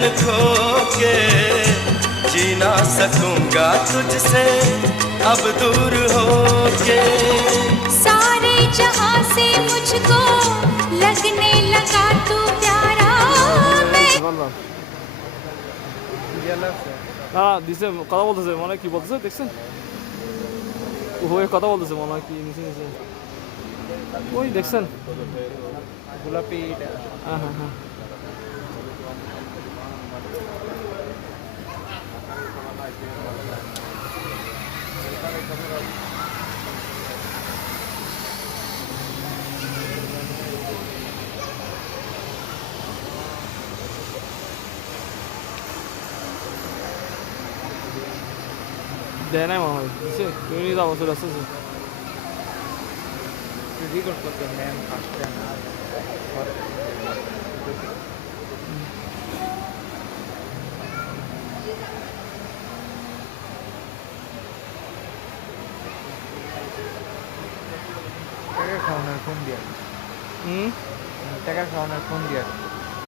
चैन खो के जी ना सकूंगा तुझसे अब दूर होके। सारे जहां से मुझको लगने लगा तू प्यारा। না দিছে কথা বলতেছে মনে হয় কি বলতেছে দেখছেন ওই কথা বলতেছে মনে হয় কি নিচে নিচে ওই দেখছেন গোলাপি হ্যাঁ হ্যাঁ হ্যাঁ দেয় নাই মনে হয় দিছে তুমি নিয়ে যাবো চলে আসতেছে রেকর্ড করতে ম্যাম আসতে না টাকা খাওয়ানোর ফোন দিয়া হুম টাকা খাওয়ানোর ফোন দিয়া